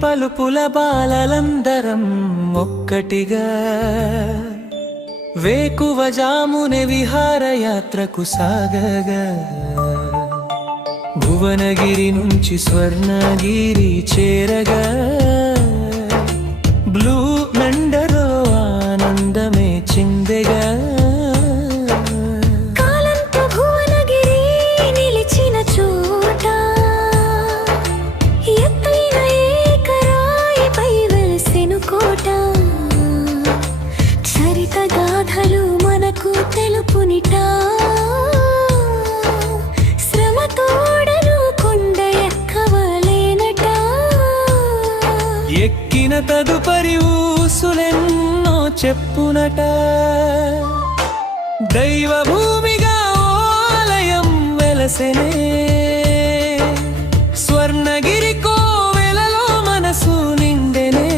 పలుపుల బాలలందరం ఒక్కటిగా వేకువ జామునే విహారయాత్రకు సాగగా భువనగిరి నుంచి స్వర్ణగిరి చేరగా బ్లూ నండలో ఆనందమే చిందెగా ఎక్కిన తదుపరి ఊసులెన్నో చెప్పునట దైవ భూమిగా ఆలయం వెలసెనే స్వర్ణగిరి కోవెలలో మనసు నిండెనే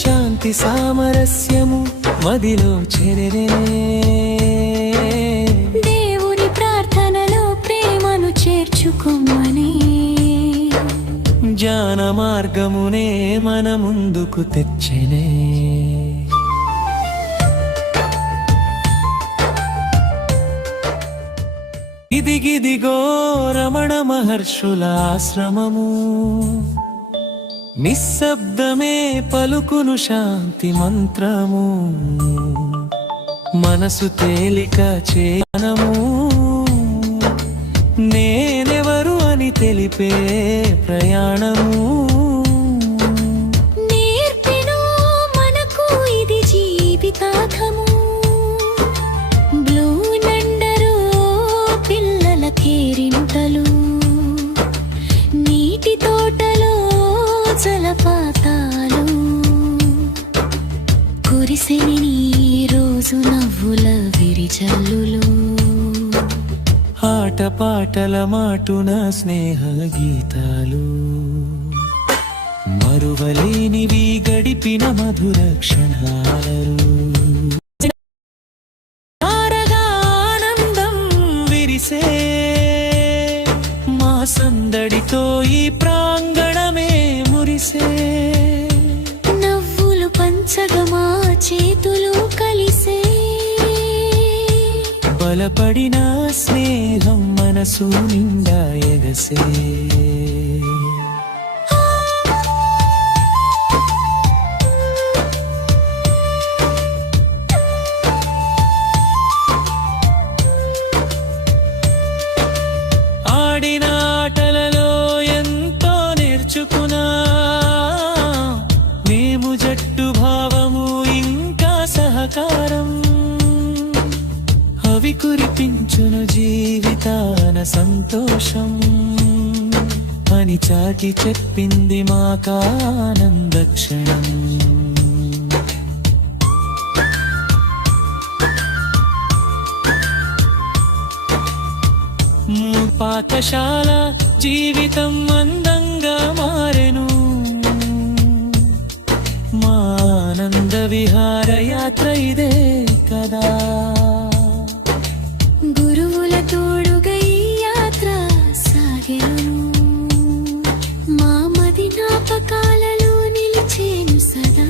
శాంతి సామరస్యము మదిలో చెరెనే దేవుని ప్రార్థనలో ప్రేమను చేర్చుకోమని జ్ఞాన మార్గమునే మన ముందుకు తెచ్చెనే ఇదిగిదిగో రమణ మహర్షుల ఆశ్రమము నిశ్శబ్దమే పలుకును శాంతి మంత్రము మనసు తేలిక చేయనము నేనెవరు అని తెలిపే ప్రయాణము నేర్పెను మనకు ఇది జీవితార్థము బ్లూ నండరు పిల్లల కేరింతలు నీటి తోటలో జలపాతాలు కురిసెని ఈ రోజు నవ్వుల విరిజల్లులు ఆటపాటల మాటున స్నేహ గీతాలు మరువలేనివి గడిపిన మధుర క్షణాలు ఆనందం విరిసే మా సందడితో ఈ ప్రాంగణమే మురిసే నవ్వులు పంచగమా చేతులు కలిసే బలపడిన స్నేహం మనసు నిండా ఎగసే ఆడిన ఆటలలో ఎంతో నేర్చుకున్నా మేము జట్టు భావము ఇంకా సహకారం అవి కురిపించును జీవితాన సంతోషం అని చాటి చెప్పింది మాకానంద క్షణం పాఠశాల జీవితం అందంగా మారెను మా ఆనంద విహార యాత్ర ఇదే కదా గురువుల తోడుగా ఈ యాత్ర సాగెను మా మది జ్ఞాపకాలలో నిలిచేను సదా